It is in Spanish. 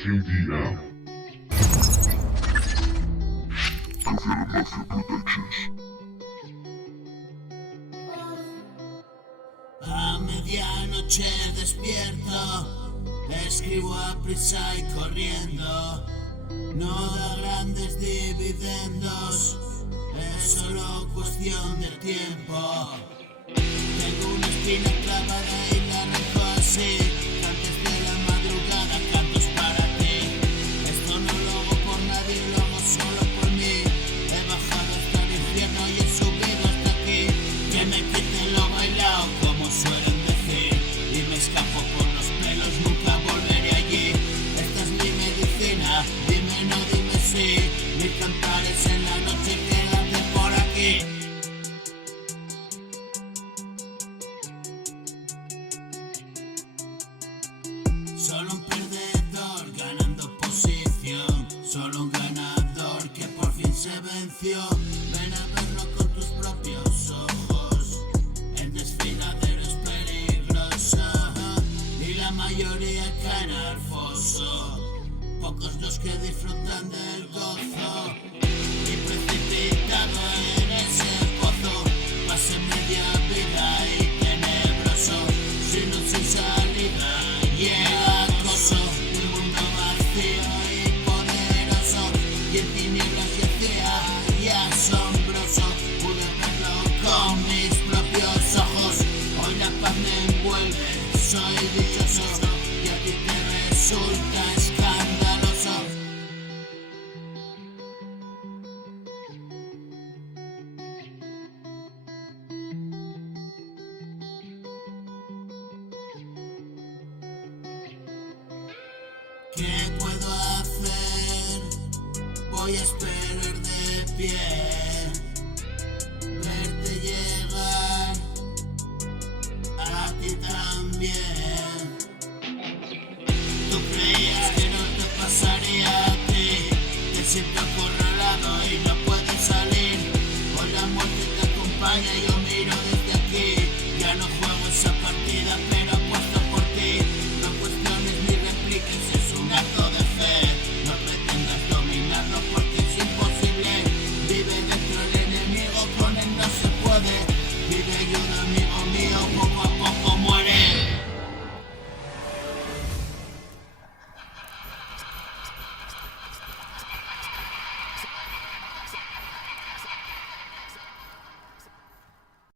KDM. Kafir Mafia Productions. A medianoche despierto, escribo a prisa y corriendo. No da grandes dividendos, es solo cuestión de tiempo. Tengo una espina clavada y la arranco así. Antes de la madrugada cantos para ti. Esto no lo hago por nadie, lo hago solo por mí. He bajado hasta el infierno y he subido hasta aquí. Que me quiten lo bailado, como suelen decir. Y me escapo por los pelos, nunca volveré allí. Esta es mi medicina, dime no, dime sí. Mis cantares en la noche, quédate por aquí. Solo un perdedor ganando posición, solo un ganador que por fin se venció. Ven a verlo con tus propios ojos, el desfiladero es peligroso y la mayoría caen al foso. Pocos los que disfrutan del gozo y precipitado en ese pozo pasé media vida y tenebroso, sin salida y el acoso. Un mundo vacío y poderoso y en tinieblas yacía y asombroso. Pude verlo con mis propios ojos. Hoy la paz me envuelve, soy dichoso y a ti te resulta escandaloso. ¿Qué puedo hacer? Voy a esperar de pie, verte llegar, a ti también.